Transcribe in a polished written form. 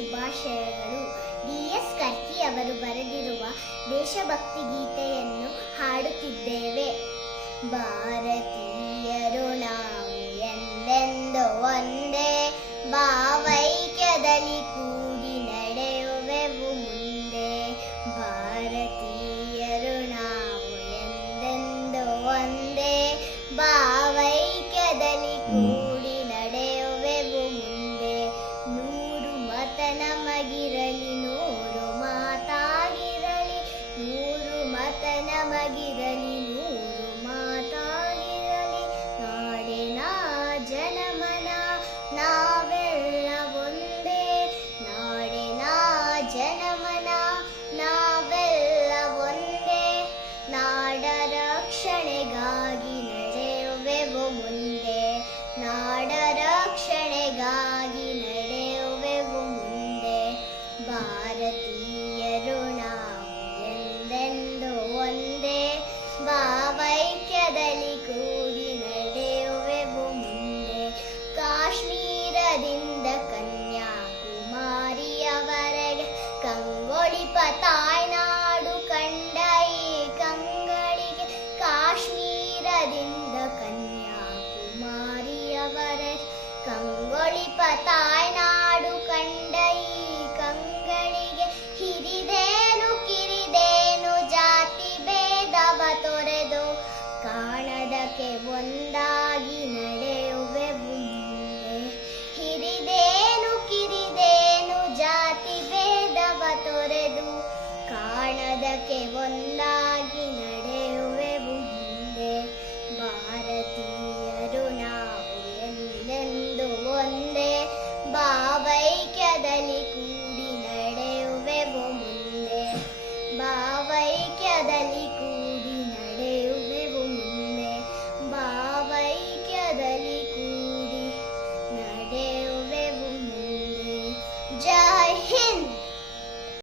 ಶುಭಾಶಯಗಳು. ಡಿ.ಎಸ್. ಕರ್ಕಿ ಅವರು ಬರೆದಿರುವ ದೇಶಭಕ್ತಿ ಗೀತೆಯನ್ನು ಹಾಡುತ್ತಿದ್ದೇವೆ. ಭಾರತೀಯರು ನಾವು ಎಂದೆಂದು ಒಂದೇ, ಭಾವೈಕ್ಯದಲ್ಲಿ ಕೂಡಿ ನಡೆಯುವೆವು ಮುಂದೆ. ಭಾರತೀಯರು ನಾವು ಎಂದೆಂದು ಒಂದೇ, ಭಾವೈಕ್ಯದಲ್ಲಿ ಕೂಡಿ ನಡೆಯುವೆವು ಮುಂದೆ. ನೂರು ಮತ ನಮಗಿರಲಿ, ನೂರು ಮಾತಾಗಿರಲಿ, ನೂರು ಮತ ನಮಗಿರಲಿ, ನೂರು ಮಾತಾಗಿರಲಿ. ನಾಡಿನ ಜನಮನ ನಾವೆಲ್ಲ ಒಂದೇ, ನಾಡಿನ ಜನಮನ ನಾವೆಲ್ಲ ಒಂದೇ. ನಾಡ ರಕ್ಷಣೆಗಾಗಿ ನಡೆಯುವೆವು ಮುಂದೆ, ನಾಡ ರಕ್ಷಣೆಗಾಗಿ ನಡೆಯುವೆವು ಮುಂದೆ. ಭಾರತೀಯರು ನಾವು ಎಂದೆಂದು ಒಂದೇ, ಭಾವೈಕ್ಯದಲ್ಲಿ ಕೂಡಿ ನಡೆಯುವೆವು ಮುಂದೆ. ಕಾಶ್ಮೀರದಿಂದ ಕನ್ಯಾಕುಮಾರಿಯವರೆಗೆ ಕಂಗೊಳಿಪ ತಾಯ್ನಾಡು ಕಂಡ ಈ ಕಂಗಳಿಗೆ. ಕಾಶ್ಮೀರದಿಂದ ಕನ್ಯಾಕುಮಾರಿಯವರೆಗೆ ಕಂಗೊಳಿಪ ತಾಯ್ನಾಡು ಕಂಡ ಈ ಕಂಗಳಿಗೆ. ಹಿರಿದೇನು ಕಿರಿದೇನು ಜಾತಿ ಭೇದವ ತೊರೆದು ಕಾಣದಕ್ಕೆ ಒಂದಾಗಿ ನಡೆಯುವೆವು ಮುಂದೆ. ಹಿರಿದೇನು ಕಿರಿದೇನು ಜಾತಿ ಭೇದವ ತೊರೆದು ಕಾಣದಕ್ಕೆ ಒಂದಾಗಿ